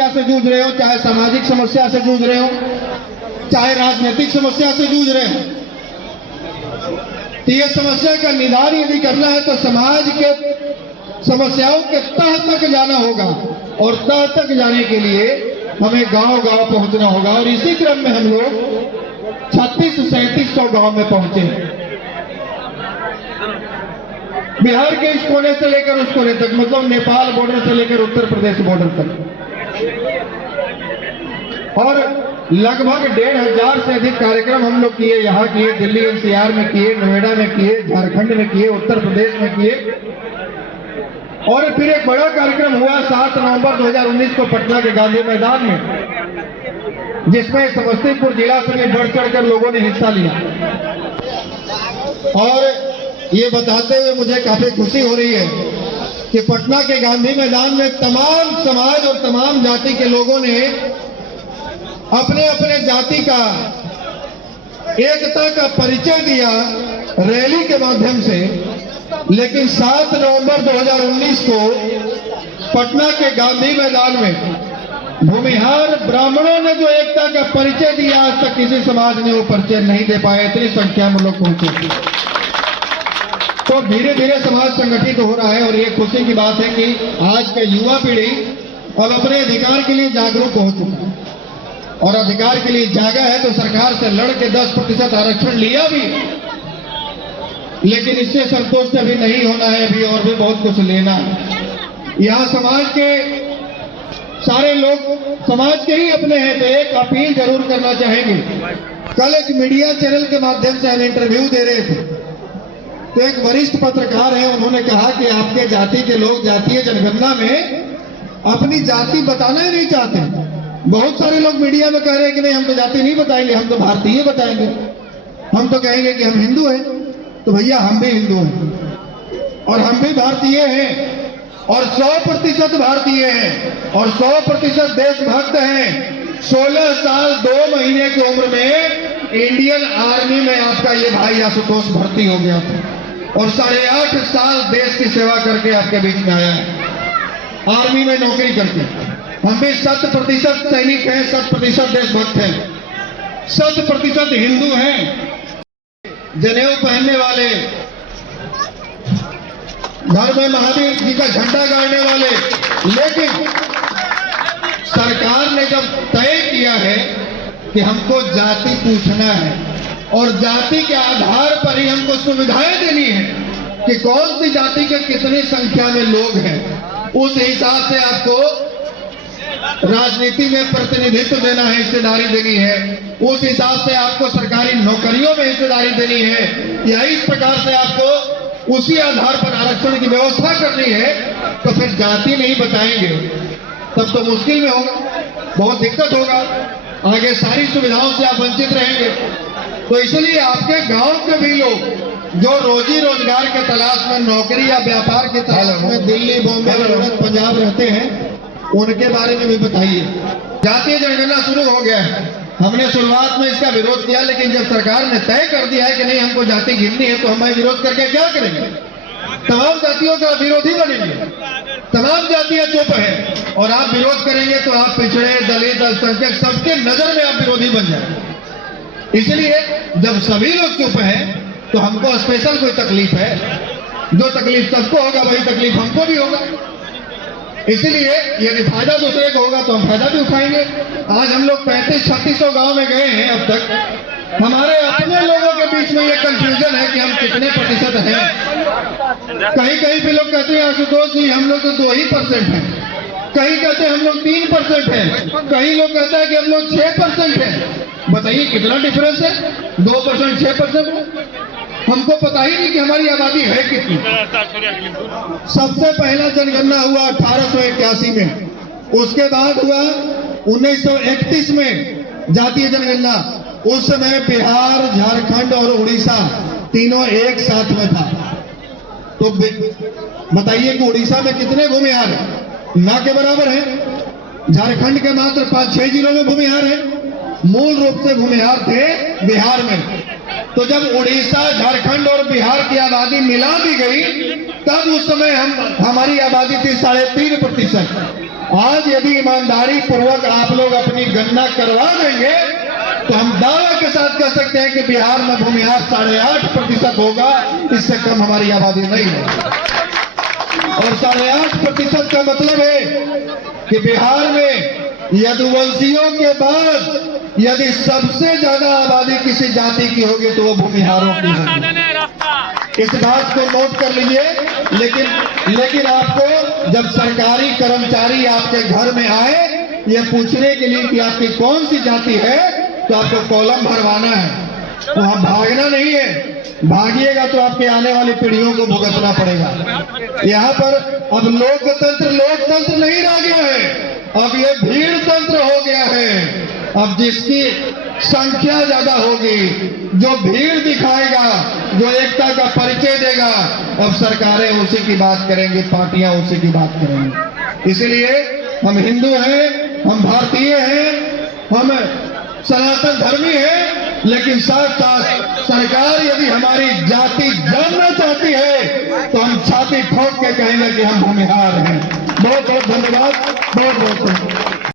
समस्या से जूझ रहे हो, चाहे सामाजिक समस्या से जूझ रहे हो, चाहे राजनीतिक समस्या से जूझ रहे हो, तो ये समस्या का निदान यदि करना है तो समाज के समस्याओं के तह तक जाना होगा, और तह तक जाने के लिए हमें गांव-गांव पहुंचना होगा। और इसी क्रम में हम लोग 3600-3700 गांव में पहुंचे, बिहार के इस कोने से लेकर उस कोने तक, मतलब नेपाल बॉर्डर से लेकर उत्तर प्रदेश बॉर्डर तक, और लगभग 1500 से अधिक कार्यक्रम हम लोग किए। यहाँ किए, दिल्ली एनसीआर में किए, नोएडा में किए, झारखंड में किए, उत्तर प्रदेश में किए, और फिर एक बड़ा कार्यक्रम हुआ 7 नवंबर 2019 को पटना के गांधी मैदान में, जिसमें समस्तीपुर जिला से भी बढ़ चढ़कर लोगों ने हिस्सा लिया। और ये बताते हुए मुझे काफी खुशी हो रही है कि पटना के गांधी मैदान में तमाम समाज और तमाम जाति के लोगों ने अपने अपने जाति का एकता का परिचय दिया रैली के माध्यम से। लेकिन 7 नवंबर 2019 को पटना के गांधी मैदान में भूमिहार ब्राह्मणों ने जो एकता का परिचय दिया, आज तक किसी समाज ने वो परिचय नहीं दे पाए, इतनी संख्या में लोग पहुंचे। तो धीरे धीरे समाज संगठित हो रहा है, और ये खुशी की बात है कि आज का युवा पीढ़ी अब अपने अधिकार के लिए जागरूक हो चुका है, और अधिकार के लिए जागा है तो सरकार से लड़ के 10% आरक्षण लिया भी, लेकिन इससे संतुष्ट अभी नहीं होना है, अभी और भी बहुत कुछ लेना है। यहाँ समाज के सारे लोग समाज के ही अपने हैं, तो एक अपील जरूर करना चाहेंगे। कल एक मीडिया चैनल के माध्यम से हम इंटरव्यू दे रहे थे, तो एक वरिष्ठ पत्रकार है, उन्होंने कहा कि आपके जाति के लोग जातीय जनगणना में अपनी जाति बताना ही नहीं चाहते। बहुत सारे लोग मीडिया में कह रहे हैं कि नहीं, हम तो जाति नहीं बताएंगे, हम तो भारतीय बताएंगे, हम तो कहेंगे कि हम हिंदू हैं। तो भैया हम भी हिंदू हैं, और हम भी भारतीय हैं, और 100% भारतीय हैं, और 100% देशभक्त हैं। 16 साल 2 महीने की उम्र में इंडियन आर्मी में आपका ये भाई आशुतोष भर्ती हो गया था, और 8.5 साल देश की सेवा करके आपके बीच में आया है, आर्मी में नौकरी करके। हम भी 100% सैनिक हैं, 100% देशभक्त हैं, 100% हिंदू हैं, जनेऊ पहनने वाले, घर में महावीर जी का झंडा गाड़ने वाले। लेकिन सरकार ने जब तय किया है कि हमको जाति पूछना है, और जाति के आधार पर ही हमको सुविधाएं देनी है कि कौन सी जाति के कितनी संख्या में लोग हैं, उस हिसाब से आपको राजनीति में प्रतिनिधित्व देना है, हिस्सेदारी देनी है, उस हिसाब से आपको सरकारी नौकरियों में हिस्सेदारी देनी है, या इस प्रकार से आपको उसी आधार पर आरक्षण की व्यवस्था करनी है, तो फिर जाति नहीं बताएंगे तब तो मुश्किल में होगा, बहुत दिक्कत होगा, आगे सारी सुविधाओं से आप वंचित रहेंगे। तो इसलिए आपके गांव के भी लोग जो रोजी रोजगार के तलाश में, नौकरी या व्यापार के तलाश में दिल्ली, बॉम्बे, पंजाब रहते हैं, उनके बारे में भी बताइए। जातीय जनगणना शुरू हो गया है, हमने शुरुआत में इसका विरोध किया, लेकिन जब सरकार ने तय कर दिया है कि नहीं हमको जाति गिननी है, तो हमें विरोध करके क्या करेंगे? तमाम जातियों का विरोधी बनेंगे, तमाम जातियां चुप हैं, और आप विरोध करेंगे तो आप पिछड़े, दलित, अल्पसंख्यक सबके नजर में आप विरोधी बन जाएंगे। इसलिए जब सभी लोग चुप हैं तो हमको स्पेशल कोई तकलीफ है? जो तकलीफ सबको होगा वही तकलीफ हमको भी होगा। इसलिए यदि फायदा दूसरे को होगा तो हम फायदा भी उठाएंगे। आज हम लोग 3500-3600 गांव में गए हैं अब तक। हमारे अपने लोगों के बीच में ये कंफ्यूजन है कि हम कितने प्रतिशत हैं। कहीं कहीं पे लोग कहते हैं आशुतोष जी हम लोग तो 2% हैं, कहीं कहते हैं हम लोग 3% हैं, कहीं लोग कहते हैं कि हम लोग 6% हैं। बताइए कितना डिफरेंस है 2% 6% में? हमको पता ही नहीं कि हमारी आबादी है कितनी। सबसे पहला जनगणना हुआ 1881 में, उसके बाद हुआ 1931 में जातीय जनगणना। उस समय बिहार, झारखंड और उड़ीसा तीनों एक साथ में था। तो बताइए कि उड़ीसा में कितने भूमिहार हैं? ना के बराबर है। झारखंड के मात्र 5-6 जिलों में भूमिहार है, मूल रूप से भूमिहार थे बिहार में। तो जब उड़ीसा, झारखंड और बिहार की आबादी मिला दी गई, तब उस समय हमारी आबादी थी 3.5%। आज यदि ईमानदारी पूर्वक आप लोग अपनी गणना करवा देंगे तो हम दावे के साथ कह सकते हैं कि बिहार में भूमिहार 8.5% होगा, इससे कम हमारी आबादी नहीं है। और 8.5% का मतलब है कि बिहार में यदुवंशियों के बाद यदि सबसे ज्यादा आबादी किसी जाति की होगी तो वो भूमिहारों की होगी। इस बात को नोट कर लीजिए। लेकिन आपको जब सरकारी कर्मचारी आपके घर में आए ये पूछने के लिए कि आपकी कौन सी जाति है, तो आपको कॉलम भरवाना है, वहां भागना नहीं है। भागिएगा तो आपके आने वाली पीढ़ियों को भुगतना पड़ेगा। यहाँ पर अब लोकतंत्र नहीं रह गया है, अब ये भीड़ तंत्र हो गया है। अब जिसकी संख्या ज्यादा होगी, जो भीड़ दिखाएगा, जो एकता का परिचय देगा, अब सरकारें उसी की बात करेंगी, पार्टियां उसी की बात करेंगी। इसलिए हम हिंदू हैं, हम भारतीय हैं, हम सनातन धर्मी है, लेकिन साथ साथ सरकार यदि हमारी जाति जानना चाहती है तो हम छाती ठोक के कहेंगे कि हम भूमिहार हैं। बहुत बहुत धन्यवाद, बहुत बहुत धन्यवाद।